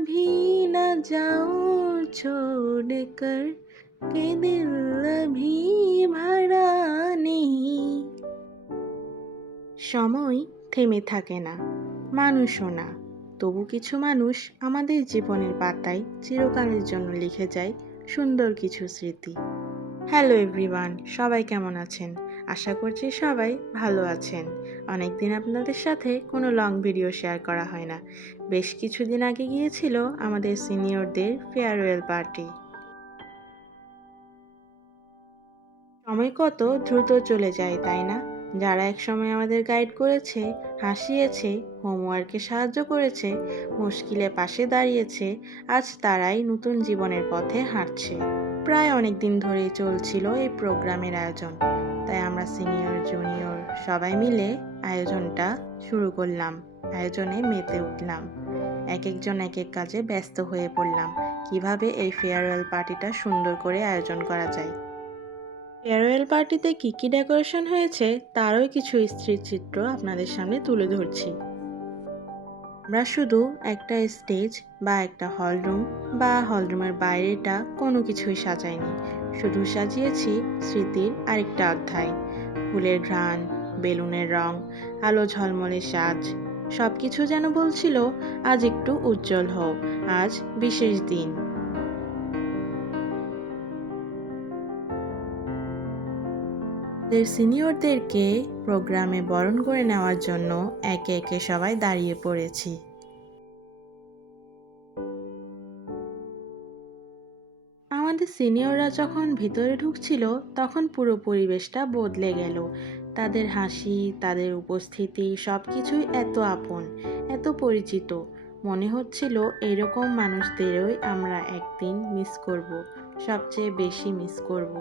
कभी न जाऊं छोड़कर के दिल अभी भरा नहीं। সময় থেমে থাকে না, মানুষও না। তবু কিছু মানুষ আমাদের জীবনের পাতায় চিরকালের জন্য লিখে যায় সুন্দর কিছু স্মৃতি। হ্যালো এভরিওয়ান, সবাই কেমন আছেন? আশা করছি সবাই ভালো আছেন। অনেকদিন আপনাদের সাথে কোনো লং ভিডিও শেয়ার করা হয় না। বেশ কিছুদিন আগে গিয়েছিল আমাদের সিনিয়রদের ফেয়ারওয়েল পার্টি। সময় কত দ্রুত চলে যায়, তাই না? যারা একসময় আমাদের গাইড করেছে, হাসিয়েছে, হোমওয়ার্কে সাহায্য করেছে, মুশকিলে পাশে দাঁড়িয়েছে, আজ তারাই নতুন জীবনের পথে হাঁটছে। প্রায় অনেক দিন ধরেই চলছিল এই প্রোগ্রামের আয়োজন, তাই আমরা সিনিয়র জুনিয়র সবাই মিলে আয়োজনটা শুরু করলাম। আয়োজনে মেতে উঠলাম, এক একজন এক এক কাজে ব্যস্ত হয়ে পড়লাম কিভাবে এই ফেয়ারওয়েল পার্টিটা সুন্দর করে আয়োজন করা যায়। ফেয়ারওয়েল পার্টিতে কী কী ডেকোরেশন হয়েছে তারও কিছু চিত্র আপনাদের সামনে তুলে ধরছি। আমরা শুধু একটা স্টেজ বা একটা হলরুম বা হলরুমের বাইরেটা কোনো কিছুই সাজাইনি, শুধু সাজিয়েছি স্মৃতির আরেকটা অধ্যায়। ফুলের ঘ্রাণ, বেলুনের রং, আলো ঝলমলে সাজ, সব কিছু যেন বলছিল আজ একটু উজ্জ্বল হও, আজ বিশেষ দিন। সিনিয়রদেরকে প্রোগ্রামে বরণ করে নেওয়ার জন্য একে একে সবাই দাঁড়িয়ে পড়েছি। আমাদের সিনিয়ররা যখন ভিতরে ঢুকছিল তখন পুরো পরিবেশটা বদলে গেল। তাদের হাসি, তাদের উপস্থিতি, সব কিছুই এত আপন, এত পরিচিত। মনে হচ্ছিল এরকম মানুষদেরই আমরা একদিন মিস করব, সবচেয়ে বেশি মিস করব।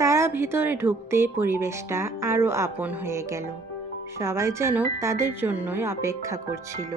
তারা ভিতরে ঢুকতে পরিবেশটা আরো আপন হয়ে গেল। সবাই যেন তাদের জন্যই অপেক্ষা করছিল।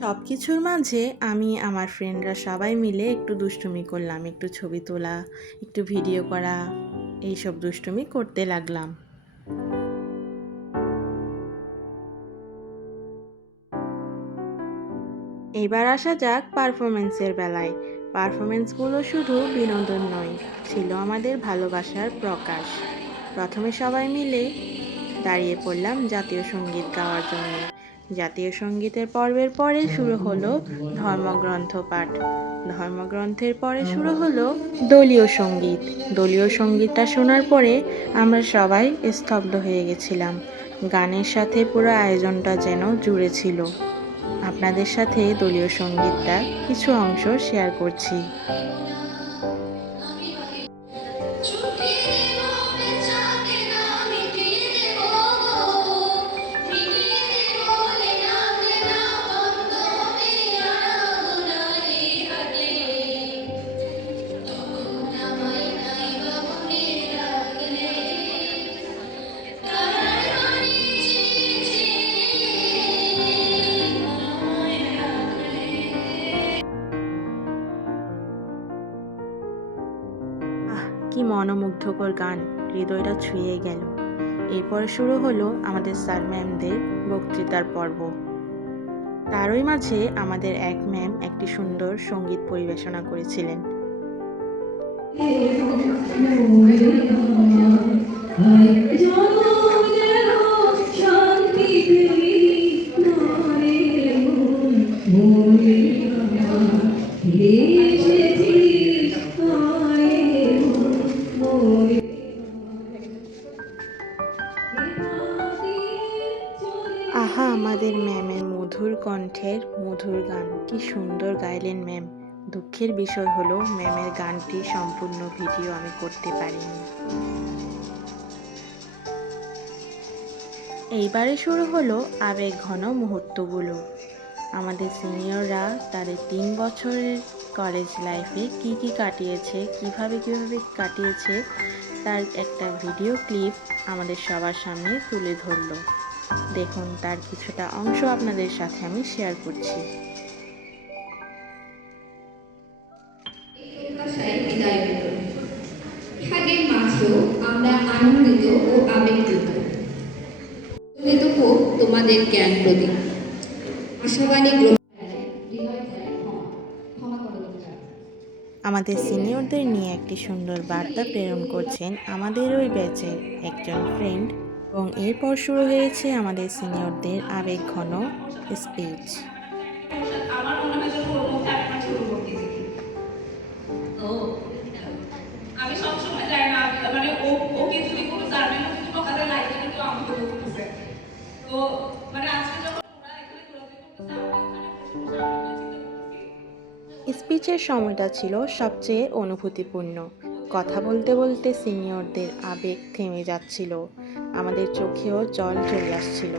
সব কিছুর মাঝে আমি আমার ফ্রেন্ডরা সবাই মিলে একটু দুষ্টুমি করলাম, একটু ছবি তোলা, একটু ভিডিও করা, এইসব দুষ্টুমি করতে লাগলাম। এবার আসা যাক পারফরমেন্সের বেলায়। পারফরমেন্সগুলো শুধু বিনোদন নয়, ছিল আমাদের ভালোবাসার প্রকাশ। প্রথমে সবাই মিলে দাঁড়িয়ে পড়লাম জাতীয় সঙ্গীত গাওয়ার জন্য। জাতীয় সঙ্গীতের পর্বের পরে শুরু হলো ধর্মগ্রন্থ পাঠ। ধর্মগ্রন্থের পরে শুরু হলো দলীয় সঙ্গীত। দলীয় সঙ্গীতটা শোনার পরে আমরা সবাই স্তব্ধ হয়ে গেছিলাম। গানের সাথে পুরো আয়োজনটা যেন জুড়ে ছিল। আপনাদের সাথে দলীয় সঙ্গীতটা কিছু অংশ শেয়ার করছি। কি মনোমুগ্ধকর গান, হৃদয়টা ছুঁয়ে গেল। এরপর শুরু হলো আমাদের স্যার ম্যামদের বক্তৃতার পর্ব। তারই মাঝে আমাদের এক ম্যাম একটি সুন্দর সঙ্গীত পরিবেশনা করেছিলেন। আহা, আমাদের ম্যামের মধুর কণ্ঠের মধুর গান, কি সুন্দর গাইলেন ম্যাম। দুঃখের বিষয় হলো ম্যামের গানটি সম্পূর্ণ ভিডিও আমি করতে পারিনি। এইবারে শুরু হলো আবেগ ঘন মুহূর্তগুলো। আমাদের সিনিয়ররা তাদের 3 বছরের কলেজ লাইফে কি কি কাটিয়েছে, কিভাবে কাটিয়েছে তার একটা ভিডিও ক্লিপ আমাদের সবার সামনে তুলে ধরলো। দেখুন, তার কিছুটা অংশ আপনাদের সাথে আমি শেয়ার করছি। ভাগের মাঝেও আমরা আনন্দিত ও আবেগপ্রীত। প্রচলিত হোক তোমাদের জ্ঞান প্রদীপ, আশাবাণী ক্ষমা করে দেবে। আমাদের সিনিয়রদের নিয়ে একটি সুন্দর বার্তা প্রেরণ করছেন আমাদের ওই ব্যাচের একজন ফ্রেন্ড, এবং এরপর শুরু হয়েছে আমাদের সিনিয়রদের আবেগ ঘন স্পিচ। আমার মনে হয় যে ওর মধ্যে একটা ছোট করতে দেখি। তো আমি সবসময় যাই না, মানে ওকে যদি কোনো জার্মানিও যদি ওখানে লাইকে কিন্তু আমাকে বলতেছে। তো মানে আজকে যখন ওরা এখানে ঘোরাঘুরি করতেছে, আমি ওখানে বসে বসে আমি চিন্তা করতেছি স্পিচের সময়টা ছিল সবচেয়ে অনুভূতিপূর্ণ। কথা বলতে বলতে সিনিয়রদের আবেগ থেমে যাচ্ছিল, আমাদের চোখেও জল চলে আসছিল।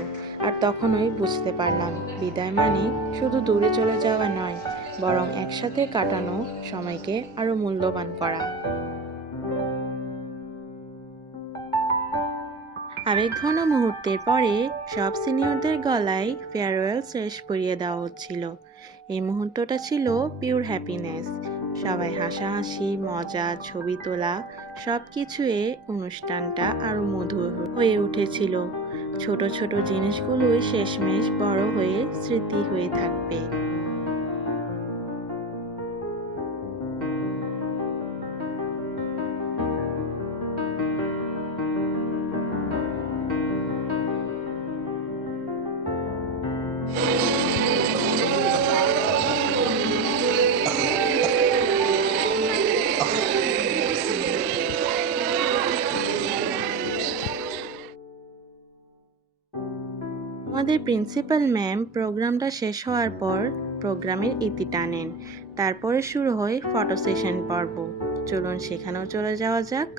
আর তখনই বুঝতে পারলাম, বিদায় মানে শুধু দূরে চলে যাওয়া নয়, বরং একসাথে কাটানো সময়কে আরো মূল্যবান করা। আবেগঘন মুহূর্তের পরে সব সিনিয়রদের গলায় ফেয়ারওয়েল শেষ পরিয়ে দেওয়া হচ্ছিল। এই মুহূর্তটা ছিল পিওর হ্যাপিনেস। সবাই হাসাহাসি, মজা, ছবি তোলা, সব কিছুয়ে অনুষ্ঠানটা আরো মধুর হয়ে উঠেছিল। ছোট ছোট জিনিসগুলোই শেষমেশ বড় হয়ে স্মৃতি হয়ে থাকবে। আমাদের প্রিন্সিপাল ম্যাম প্রোগ্রামটা শেষ হওয়ার পর প্রোগ্রামের ইতি টানেন। তারপরে শুরু হয় ফটো সেশন পর্ব। চলুন সেখানেও চলে যাওয়া যাক।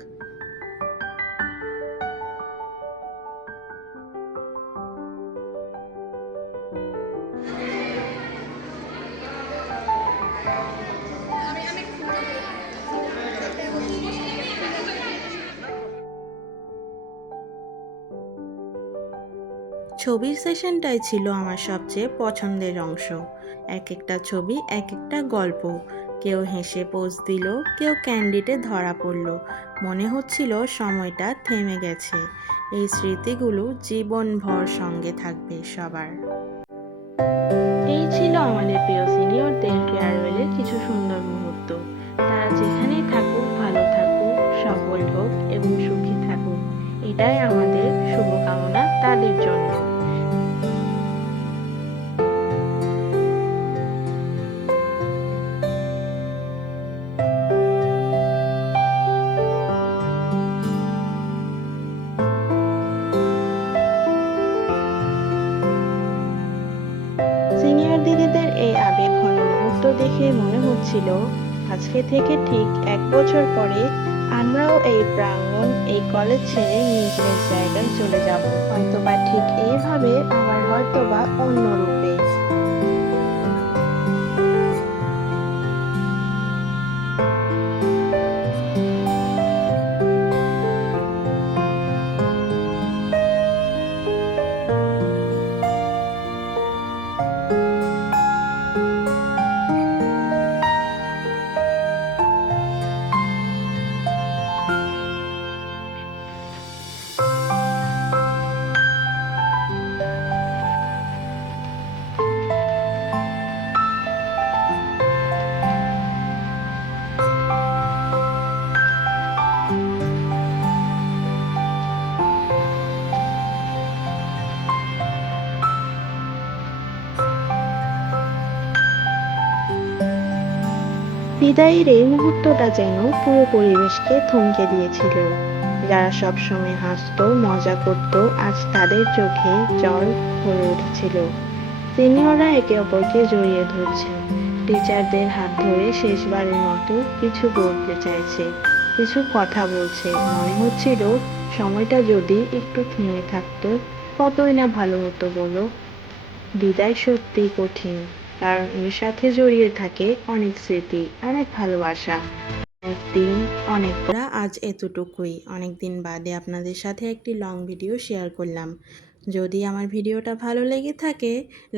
ছবির সেশনটাই ছিল আমার সবচেয়ে পছন্দের অংশ। এক একটা ছবি এক একটা গল্প। কেউ হেসে পোজ দিল, কেউ ক্যান্ডিডে ধরা পড়ল। মনে হচ্ছিল সময়টা থেমে গেছে। এই স্মৃতিগুলো জীবনভর সঙ্গে থাকবে সবার। এই ছিল আমাদের প্রিয় সিনিয়রদের ফেয়ারওয়েলের কিছু সুন্দর মুহূর্ত। তারা যেখানেই থাকুক ভালো থাকুক, সফল হোক এবং সুখী থাকুক, এটাই আমাদের শুভকামনা তাদের জন্য। সিনিয়র দিদিদের এই আবেগঘন মুহূর্ত দেখে মনে হচ্ছিল, আজকে থেকে ঠিক 1 বছর পরে আমরাও এই প্রাঙ্গণ, এই কলেজ ছেড়ে নিজ নিজ জায়গায় চলে যাব। হয়তোবা ঠিক এইভাবে, আবার হয়তোবা অন্য রূপে। বিদায়ের এই মুহূর্তটা যেন পুরো পরিবেশকে থমকে দিয়েছিল। যারা সবসময় হাসতো, মজা করত, আজ তাদের চোখে জল ভরে উঠেছিল। সিনিয়ররা একে অপরকে জড়িয়ে ধরছে, টিচারদের হাত ধরে শেষবারের মতো কিছু বলতে চাইছে, কিছু কথা বলছে। মনে হচ্ছিল সময়টা যদি একটু থেমে থাকতো, কতই না ভালো হতো বলো। বিদায় সত্যিই কঠিন, কারণ এর সাথে জড়িয়ে থাকে অনেক স্মৃতি, অনেক ভালোবাসা। একদিন অনেক আজ এতটুকুই। অনেকদিন বাদে আপনাদের সাথে একটি লং ভিডিও শেয়ার করলাম। যদি আমার ভিডিওটা ভালো লেগে থাকে,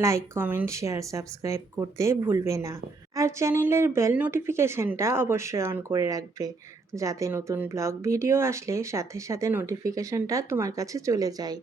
লাইক, কমেন্ট, শেয়ার, সাবস্ক্রাইব করতে ভুলবে না। আর চ্যানেলের বেল নোটিফিকেশনটা অবশ্যই অন করে রাখবে, যাতে নতুন ব্লগ ভিডিও আসলে সাথে সাথে নোটিফিকেশনটা তোমার কাছে চলে যায়।